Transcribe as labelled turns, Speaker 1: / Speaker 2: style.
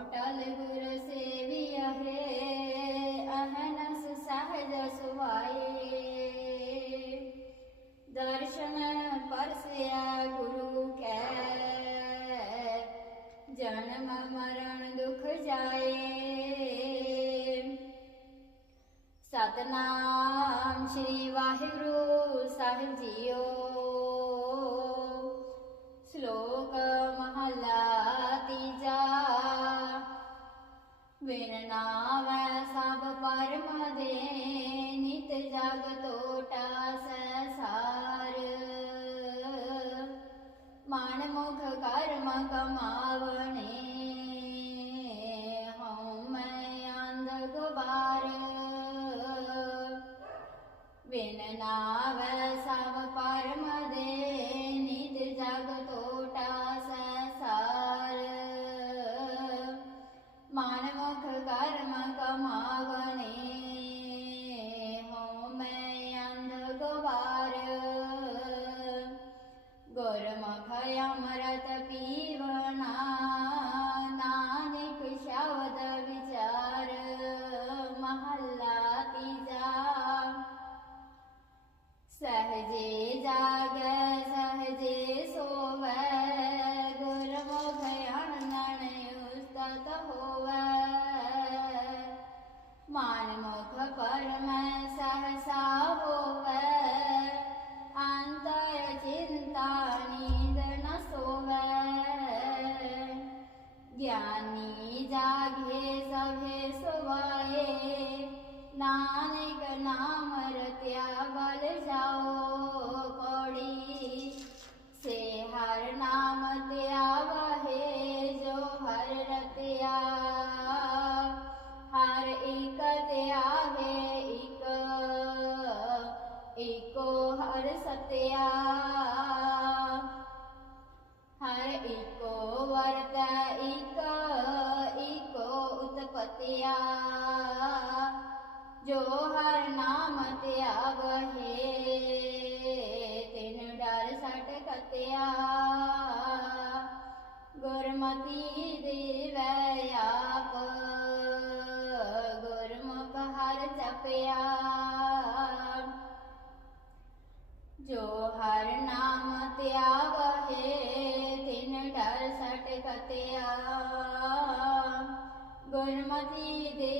Speaker 1: ਅਟਲ ਗੁਰ ਸੇਵਿਆ ਹੈ, ਅਹਨਸ ਸਹਜ ਸੁਭਾਏ ਦਰਸ਼ਨ ਪਰਸਿਆ ਗੁਰੂ ਕੈ, ਜਨਮ ਮਰਨ ਦੁਖ ਜਾਏ। ਸਤਨਾਮ ਸ੍ਰੀ ਵਾਹਿਗੁਰੂ ਸਾਹਿਬ ਜੀਓ। ਬਿਨ ਨਾਵੈ ਸਭ ਪਰਮ ਦੇ, ਨਿਤ ਜਗ ਤੋਟਾ ਸਸਾਰ ਮਨ ਮੁਖ ਕਰਮ ਕਮਾਵਣੇ, ਹਉ ਮੈਂ ਅੰਧ ਗੁਬਾਰ। ਬਿਨ ਨਾਵੈ गोरमखयमरत नानक शब्द विचार महल्ला तीजा सहजे जाग सहजे सोव गुरमखयानयुस्तत होव मानमुख परम सहसा होव आन्तरचिन्त लागे सभे सुबाए नानक नाम रत्या बल जाओ पौड़ी। से हर नाम त्या वहे जो हर रत्या। हर एक त्या है एक, एको हर सत्या। ਉਤਪਤਿਆ ਜੋ ਹਰ ਨਾਮ ਧਿਆਵਹਿ ਤਿਨ ਡਰ ਸਟ ਕਤਿਆ ਗੁਰਮਤੀ ਦੇਵੈ ਆਪ, ਗੁਰਮੁਖ ਹਰ ਜਪਿਆ। ਜੋ ਹਰ ਨਾਮ ਧਿਆਵਹਿ ਤਿਨ ਡਰ ਸਟ ਕਤਿਆ Happy.